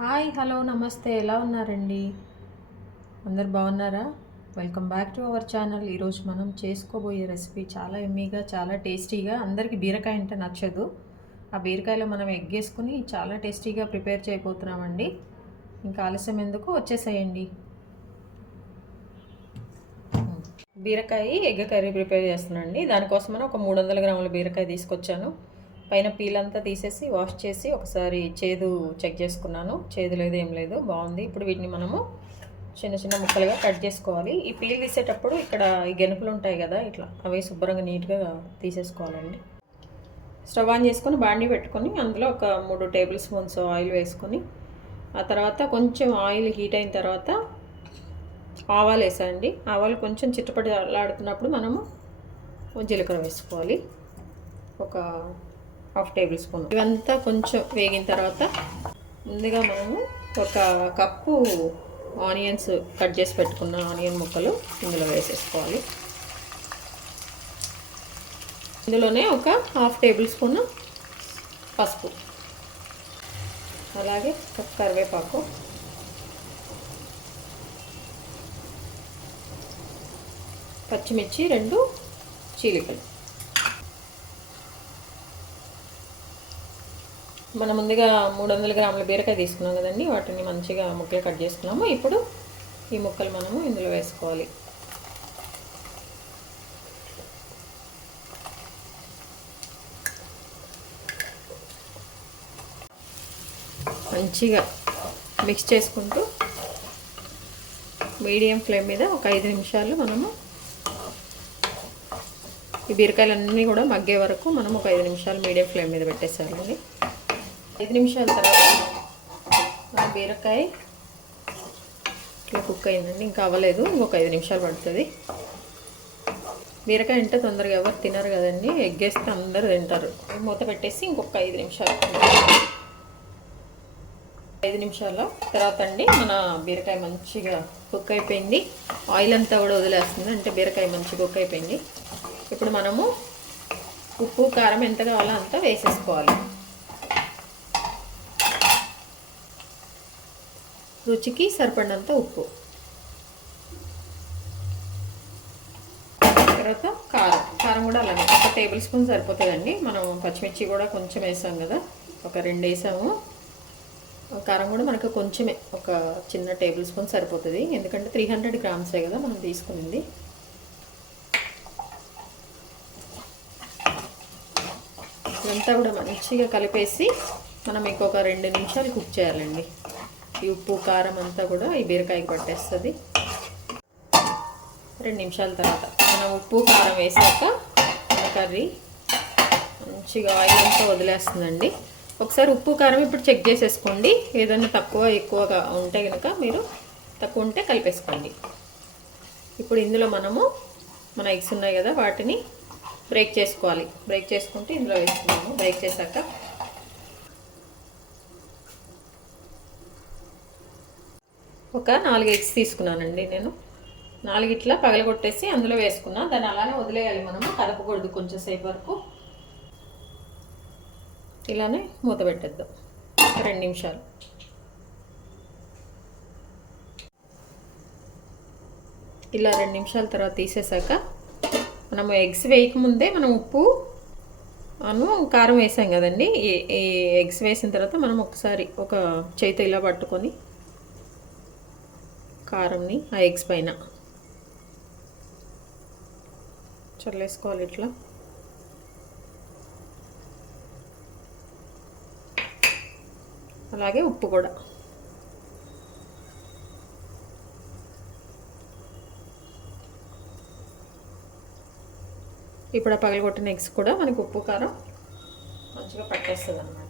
Hi hello నమస్తే ఎలా ఉన్నారండి? అందరు బాగున్నారా? Welcome back to our channel. ఈరోజు మనం చేసుకోబోయే రెసిపీ చాలా ఎమ్మీగా, చాలా టేస్టీగా. అందరికీ బీరకాయ అంటే నచ్చదు. ఆ బీరకాయలో మనం ఎగ్ వేసుకుని చాలా టేస్టీగా ప్రిపేర్ చేయబోతున్నామండి. ఇంకా ఆలస్యం ఎందుకు, వచ్చేసేయండి. బీరకాయ ఎగ్ కర్రీ ప్రిపేర్ చేస్తున్నానండి. దానికోసం మనం ఒక 300 గ్రాముల బీరకాయ తీసుకొచ్చాను. పైన పీల్ అంతా తీసేసి వాష్ చేసి ఒకసారి చేదు చెక్ చేసుకున్నాను. చేదు లేదు, ఏం లేదు, బాగుంది. ఇప్పుడు వీటిని మనము చిన్న చిన్న ముక్కలుగా కట్ చేసుకోవాలి. ఈ పీల్ తీసేటప్పుడు ఇక్కడ ఈ గెనుపులు ఉంటాయి కదా, ఇట్లా అవి శుభ్రంగా నీట్గా తీసేసుకోవాలండి. స్టవ్ ఆన్ చేసుకొని బాండీ పెట్టుకొని అందులో ఒక 3 టేబుల్ స్పూన్స్ ఆయిల్ వేసుకొని, ఆ తర్వాత కొంచెం ఆయిల్ హీట్ అయిన తర్వాత ఆవాలు వేసాయండి. ఆవాలు కొంచెం చిట్టపటలాడుతున్నప్పుడు మనము జీలకర్ర వేసుకోవాలి, ఒక హాఫ్ టేబుల్ స్పూన్. ఇవంతా కొంచెం వేగిన తర్వాత ముందుగా మనము ఒక కప్పు ఆనియన్స్ కట్ చేసి పెట్టుకున్న ఆనియన్ ముక్కలు ఇందులో వేసేసుకోవాలి. ఇందులోనే ఒక హాఫ్ టేబుల్ స్పూన్ పసుపు, అలాగే ఒక కరివేపాకు, పచ్చిమిర్చి 2 చీలికలు. మనం ముందుగా 300 గ్రాముల బీరకాయ తీసుకున్నాం కదండి, వాటిని మంచిగా ముక్కలు కట్ చేసుకున్నాము. ఇప్పుడు ఈ ముక్కలు మనము ఇందులో వేసుకోవాలి. మంచిగా మిక్స్ చేసుకుంటూ మీడియం ఫ్లేమ్ మీద ఒక 5 నిమిషాలు మనము ఈ బీరకాయలన్నీ కూడా మగ్గే వరకు మనం ఒక 5 నిమిషాలు మీడియం ఫ్లేమ్ మీద పెట్టేసాలండి. 5 నిమిషాల తర్వాత మన బీరకాయ ఇట్లా కుక్ అయిందండి. ఇంకా అవ్వలేదు, ఇంకొక 5 నిమిషాలు పడుతుంది. బీరకాయ అంటే తొందరగా ఎవరు తినరు కదండి, ఎగ్ వేస్తే అందరూ తింటారు. మూత పెట్టేసి ఇంకొక 5 నిమిషాలు. 5 నిమిషాల తర్వాత అండి మన బీరకాయ మంచిగా కుక్ అయిపోయింది. ఆయిల్ అంతా కూడా వదిలేస్తుంది, అంటే బీరకాయ మంచిగా కుక్ అయిపోయింది. ఇప్పుడు మనము ఉప్పు కారం ఎంత కావాలో అంత వేసేసుకోవాలి. రుచికి సరిపడినంత ఉప్పు, తర్వాత కారం కూడా అలానే ఒక టేబుల్ స్పూన్ సరిపోతుందండి. మనం పచ్చిమిర్చి కూడా కొంచెం వేసాం కదా, ఒక 2 వేసాము. కారం కూడా మనకు కొంచెమే, ఒక చిన్న టేబుల్ స్పూన్ సరిపోతుంది, ఎందుకంటే 300 గ్రామ్సే కదా మనం తీసుకునింది. ఇదంతా కూడా మంచిగా కలిపేసి మనం ఇంకొక 2 నిమిషాలు కుక్ చేయాలండి. ఈ ఉప్పు కారం అంతా కూడా ఈ బీరకాయకి పట్టేస్తుంది. 2 నిమిషాల తర్వాత మనం ఉప్పు కారం వేసాక మన కర్రీ మంచిగా ఆయిల్ అంతా వదిలేస్తుందండి. ఒకసారి ఉప్పు కారం ఇప్పుడు చెక్ చేసేసుకోండి. ఏదైనా తక్కువ ఎక్కువగా ఉంటే కనుక మీరు తక్కువ ఉంటే కలిపేసుకోండి. ఇప్పుడు ఇందులో మనము మన ఎగ్స్ ఉన్నాయి కదా, వాటిని బ్రేక్ చేసుకోవాలి. బ్రేక్ చేసుకుంటే ఇందులో వేసుకున్నాము. బ్రేక్ చేశాక ఒక 4 ఎగ్స్ తీసుకున్నానండి నేను. 4 ఇట్లా పగలగొట్టేసి అందులో వేసుకున్నా. దాన్ని అలానే వదిలేయాలి, మనము కదపకూడదు. కొంచెం సేపు వరకు ఇలానే మూత పెట్టేద్దాం 2 నిమిషాలు. ఇలా 2 నిమిషాల తర్వాత తీసేసాక మనము ఎగ్స్ వేయకముందే మనం ఉప్పు కారం వేసాం కదండి. ఈ ఎగ్స్ వేసిన తర్వాత మనం ఒకసారి ఒక చేతితో ఇలా పట్టుకొని కారంని ఆ ఎగ్స్ పైన చల్లేసుకోవాలి ఇట్లా. అలాగే ఉప్పు కూడా. ఇప్పుడు ఆ పగలగొట్టిన ఎగ్స్ కూడా మనకు ఉప్పు కారం మంచిగా పట్టేస్తుంది అన్నమాట.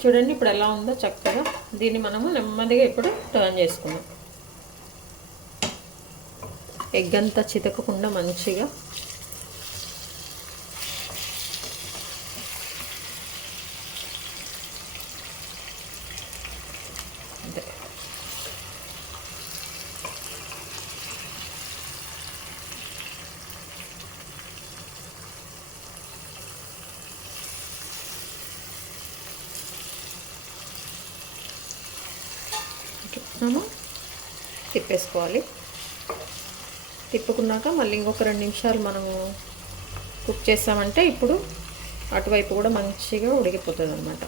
చూడండి ఇప్పుడు ఎలా ఉందో చక్కగా. దీన్ని మనము నెమ్మదిగా ఇప్పుడు టర్న్ చేసుకుందాం. ఎగ్ అంతా చితకకుండా మంచిగా అంతే. మనము తిప్పేసుకోవాలి. తిప్పుకున్నాక మళ్ళీ ఇంకొక 2 నిమిషాలు మనము కుక్ చేసామంటే ఇప్పుడు అటువైపు కూడా మంచిగా ఉడికిపోతుంది అన్నమాట.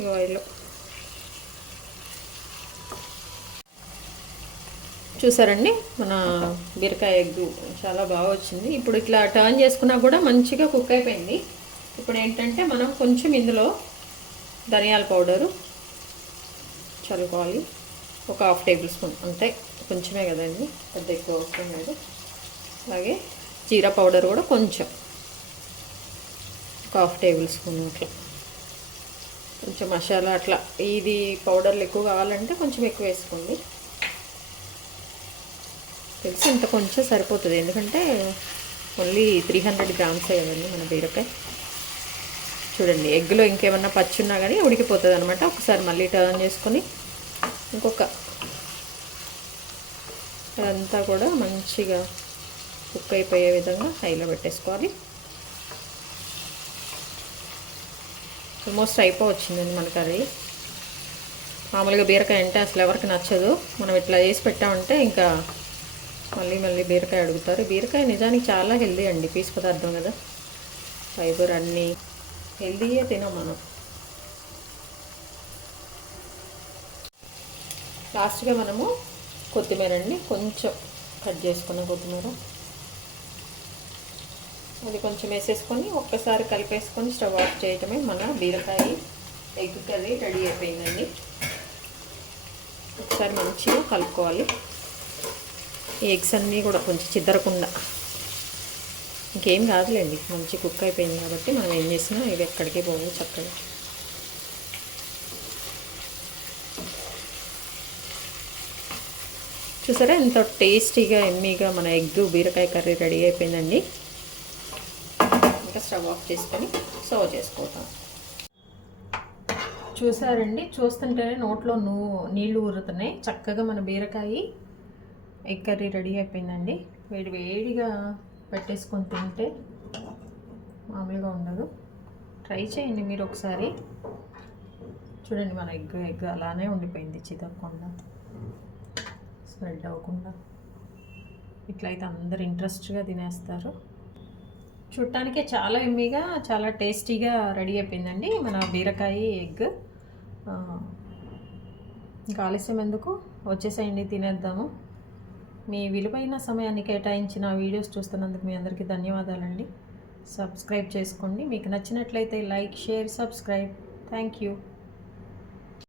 ఈ ఆయిల్లో చూసారండి, మన బీరకాయ ఎగ్ చాలా బాగా వచ్చింది. ఇప్పుడు ఇట్లా టర్న్ చేసుకున్నా కూడా మంచిగా కుక్ అయిపోయింది. ఇప్పుడు ఏంటంటే మనం కొంచెం ఇందులో ధనియాల పౌడరు చల్లుకోవాలి. ఒక 1/2 టేబుల్ స్పూన్ అంతే, కొంచెమే కదండి, పెద్ద ఎక్కువ అవసరం లేదు. అలాగే జీరా పౌడర్ కూడా కొంచెం, ఒక 1/2 టేబుల్ స్పూన్ అట్లా. కొంచెం మసాలా అట్లా, ఇది పౌడర్లు ఎక్కువ కావాలంటే కొంచెం ఎక్కువ వేసుకోండి. తెలిసి ఇంత కొంచెం సరిపోతుంది, ఎందుకంటే ఓన్లీ 300 గ్రామ్సే కదండి మన బీరకాయ. చూడండి, ఎగ్లో ఇంకేమన్నా పచ్చి ఉన్నా కానీ ఉడికిపోతుంది అనమాట. ఒకసారి మళ్ళీ టర్న్ చేసుకొని ఇంకొక అదంతా కూడా మంచిగా కుక్ అయిపోయే విధంగా హైలో పెట్టేసుకోవాలి. ఆల్మోస్ట్ అయిపోవచ్చిందండి మన కర్రీ. మామూలుగా బీరకాయ అంటే అసలు ఎవరికి నచ్చదు, మనం ఇట్లా చేసి పెట్టామంటే ఇంకా మళ్ళీ మళ్ళీ బీరకాయ అడుగుతారు. బీరకాయ నిజానికి చాలా హెల్దీ అండి, పీచు పదార్థం కదా, ఫైబర్ అన్నీ హెల్దీయే తినాం మనం. లాస్ట్గా మనము కొత్తిమీర అండి, కొంచెం కట్ చేసుకున్న కొత్తిమీర అది కొంచెం వేసేసుకొని ఒక్కసారి కలిపేసుకొని స్టవ్ ఆఫ్ చేయటమే. మన బీరకాయ ఎగ్ కర్రీ రెడీ అయిపోయిందండి. ఒకసారి మంచిగా కలుపుకోవాలి. ఈ ఎగ్స్ అన్నీ కూడా కొంచెం చిద్దరకుండా, ఇంకేం కాదులేండి, మంచి కుక్ అయిపోయింది కాబట్టి మనం ఏం చేసినా ఇవి ఎక్కడికి పోవు చక్కగా. చూసారా ఎంత టేస్టీగా ఎమ్మీగా మన ఎగ్ బీరకాయ కర్రీ రెడీ అయిపోయిందండి. ఇంకా స్టవ్ ఆఫ్ చేసుకొని సర్వ్ చేసుకోవటం. చూసారండి, చూస్తుంటేనే నోట్లో నీళ్ళు ఊరుతున్నాయి. చక్కగా మన బీరకాయ ఎగ్ కర్రీ రెడీ అయిపోయిందండి. వేడి వేడిగా పెట్టేసుకొని తింటే మామూలుగా ఉండదు. ట్రై చేయండి మీరు ఒకసారి. చూడండి, మన ఎగ్ అలానే ఉండిపోయింది, చితకకుండా, స్ప్రెడ్ అవ్వకుండా. ఇట్లయితే అందరు ఇంట్రెస్ట్గా తినేస్తారు. చూడటానికే చాలా ఎమ్మీగా, చాలా టేస్టీగా రెడీ అయిపోయిందండి మన బీరకాయ ఎగ్. ఇంకా ఆలస్యం ఎందుకు, వచ్చేసేయండి, తినేద్దాము. మీ విలువైన సమయాన్ని కేటాయించిన వీడియోస్ చూస్తున్నందుకు మీ అందరికీ ధన్యవాదాలండి. సబ్స్క్రైబ్ చేసుకోండి. మీకు నచ్చినట్లయితే like, share, subscribe. Thank you.